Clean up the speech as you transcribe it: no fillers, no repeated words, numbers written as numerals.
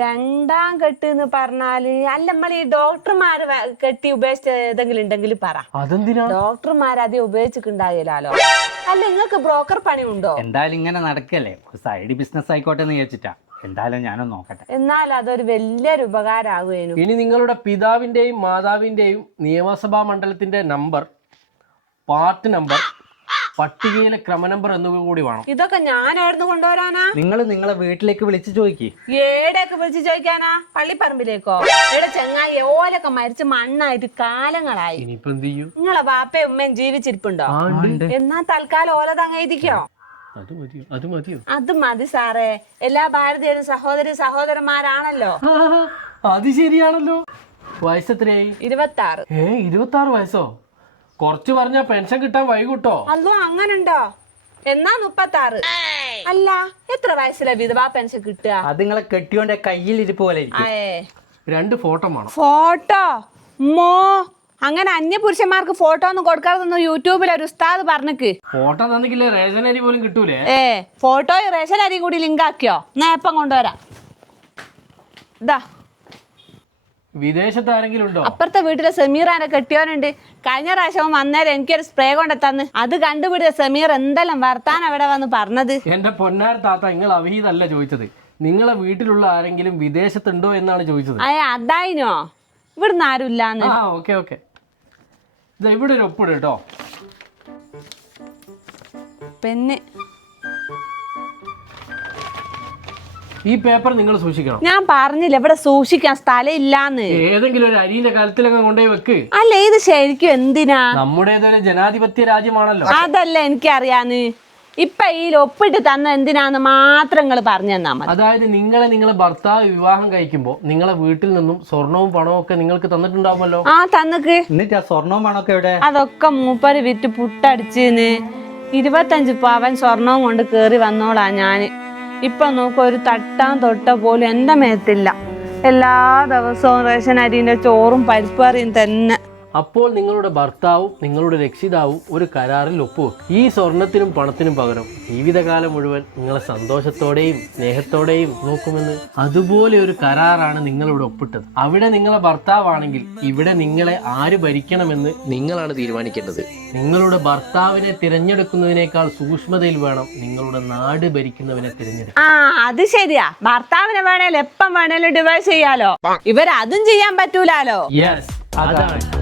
രണ്ടാം കെട്ട് എന്ന് പറഞ്ഞാല് അല്ല നമ്മൾ ഈ ഡോക്ടർമാര് കെട്ടി ഉപയോഗിച്ച ഏതെങ്കിലും ഉണ്ടെങ്കിൽ പറ. അതെന്തിനാ? ഡോക്ടർമാർ അധികം ഉപയോഗിച്ചിട്ടുണ്ടായാലോ. അല്ല നിങ്ങൾക്ക് ബ്രോക്കർ പണി ഉണ്ടോ? എന്തായാലും ഇങ്ങനെ നടക്കല്ലേ, സൈഡ് ബിസിനസ് ആയിക്കോട്ടെ എന്ന് വിചാരിച്ചിട്ടാ. എന്തായാലും ഞാനൊന്ന് നോക്കട്ടെ. എന്നാൽ അതൊരു വലിയൊരു ഉപകാരമാകും. ഇനി നിങ്ങളുടെ പിതാവിന്റെയും മാതാവിന്റെയും നിയമസഭാ മണ്ഡലത്തിന്റെ നമ്പർ, പാർട്ട് നമ്പർ, പട്ടികയിലെ ക്രമ നമ്പർ എന്നിവ കൂടി വേണം. ഇതൊക്കെ ഞാൻ എവിടുന്ന് കൊണ്ടുവരാനാ? നിങ്ങൾ നിങ്ങളെ വീട്ടിലേക്ക് വിളിച്ചു ചോദിക്കി. ഏടെയൊക്കെ വിളിച്ച് ചോദിക്കാനാ? പള്ളിപ്പറമ്പിലേക്കോ? ഇവിടെ ചെങ്ങായി ഓലൊക്കെ മരിച്ച് മണ്ണായിട്ട് കാലങ്ങളായി. ഇനിയിപ്പോ എന്ത് ചെയ്യും? നിങ്ങളെ ബാപ്പയും ഉമ്മയും ജീവിച്ചിരിപ്പുണ്ടോ? എന്നാ തൽക്കാലം ഓല തങ്ങയിരിക്കോ? അത് മതി സാറേ. എല്ലാ ഭാരതീയരും സഹോദരന്മാരാണല്ലോ. അത് ശരിയാണല്ലോ. വയസ്സെത്രയായി? 26. 26 വയസ്സോ? കുറച്ച് പറഞ്ഞാ പെൻഷൻ കിട്ടാൻ വൈകിട്ടോ? അല്ലോ അങ്ങനുണ്ടോ? എന്നാ 36. അല്ല എത്ര വയസ്സിലാ വിധവാ പെൻഷൻ കിട്ടുക? അത് നിങ്ങളെ കെട്ടിയോന്റെ കയ്യിൽ ഇരിപ്പ് പോലെ ഇരിക്കും. 2 ഫോട്ടോ വേണം. ഫോട്ടോ? മോ അങ്ങനെ അന്യപുരുഷന്മാർക്ക് ഫോട്ടോ ഒന്നും കൊടുക്കാറൊന്നും യൂട്യൂബിൽ ഒരു ഉസ്താദ് പറഞ്ഞിക്ക്. ഫോട്ടോ തന്നിക്കില്ലേ റേഷൻ അരി പോലും കിട്ടൂലേ? ഫോട്ടോ റേഷൻ അരി കൂടി ലിങ്ക് ആക്കിയോ? ഞാൻ എപ്പം കൊണ്ടുവരാം. ഇതാ വിദേശത്ത് ആരെങ്കിലും ഉണ്ടോ? അപ്പുറത്തെ വീട്ടിലെ സമീറാനെ കെട്ടിയോനുണ്ട്. കഴിഞ്ഞ പ്രാവശ്യം വന്നേരം എനിക്കൊരു സ്പ്രേ കൊണ്ടെത്തന്ന്. അത് കണ്ടുപിടിച്ച സമീർ എന്തെല്ലാം വർത്താൻ അവിടെ വന്ന് പറഞ്ഞത്. എന്റെ പൊന്നാർ താത്ത, നിങ്ങൾ അവഹീതല്ല ചോദിച്ചത്. നിങ്ങളെ വീട്ടിലുള്ള ആരെങ്കിലും വിദേശത്തുണ്ടോ എന്നാണ് ചോദിച്ചത്. അതായിനോ? ഇവിടുന്ന് ആരും ഇല്ലാന്ന്. ഓക്കെ ഇവിടെ ഒരു ഒപ്പിട് കേട്ടോ. പെണ്ണ് ഈ പേപ്പർ നിങ്ങൾ സൂക്ഷിക്കണം. ഞാൻ പറഞ്ഞില്ല ഇവിടെ സൂക്ഷിക്കാൻ സ്ഥലം ഇല്ലാന്ന്. ഏതെങ്കിലും ഒരു അരിന്റെ കലത്തിലൊക്കെ കൊണ്ടുപോയി വെക്ക്. അല്ല ഇത് ശരിക്കും എന്തിനാ? നമ്മുടേതൊരു ജനാധിപത്യ രാജ്യമാണല്ലോ. അതല്ല എനിക്കറിയാന്ന്. ഇപ്പൊ ഈ ഒപ്പിട്ട് തന്ന എന്തിനാന്ന് മാത്രം നിങ്ങൾ പറഞ്ഞു തന്നാ മതി. അതായത് നിങ്ങളെ ഭർത്താവ് വിവാഹം കഴിക്കുമ്പോ നിങ്ങളെ വീട്ടിൽ നിന്നും സ്വർണവും പണവും ഒക്കെ നിങ്ങൾക്ക് തന്നിട്ടുണ്ടാവുമല്ലോ. തന്നക്ക്. എന്നിട്ട് ആ സ്വർണവും പണമൊക്കെ എവിടെ? അതൊക്കെ മൂപ്പര് വിറ്റ് പുട്ടടിച്ചിന്ന് 25 പവൻ സ്വർണവും കൊണ്ട് കേറി വന്നോളാ ഞാന്. ഇപ്പൊ നോക്ക ഒരു തട്ടാൻ തൊട്ട പോലും എന്റെ മേത്തില്ല. എല്ലാ ദിവസവും റേഷൻ അരിന്റെ ചോറും പരിപ്പറിയും തന്നെ. അപ്പോൾ നിങ്ങളുടെ ഭർത്താവും നിങ്ങളുടെ രക്ഷിതാവും ഒരു കരാറിൽ ഒപ്പുവെക്കും. ഈ സ്വർണത്തിനും പണത്തിനും പകരം ജീവിതകാലം മുഴുവൻ നിങ്ങളെ സന്തോഷത്തോടെയും സ്നേഹത്തോടെയും നോക്കുമെന്ന്. അതുപോലെ ഒരു കരാറാണ് നിങ്ങളിവിടെ ഒപ്പിട്ടത്. അവിടെ നിങ്ങളെ ഭർത്താവാണെങ്കിൽ ഇവിടെ നിങ്ങളെ ആര് ഭരിക്കണമെന്ന് നിങ്ങളാണ് തീരുമാനിക്കേണ്ടത്. നിങ്ങളുടെ ഭർത്താവിനെ തിരഞ്ഞെടുക്കുന്നതിനേക്കാൾ സൂക്ഷ്മതയിൽ വേണം നിങ്ങളുടെ നാട് ഭരിക്കുന്നവനെ തിരഞ്ഞെടുക്കാൻ. അത് ശരിയാ. ഭർത്താവിനെ വേണേലും എപ്പം വേണേലും ഡിവോഴ്സ് ചെയ്യാലോ. ഇവരതും ചെയ്യാൻ പറ്റൂലാലോ. യെസ്, അതാണ്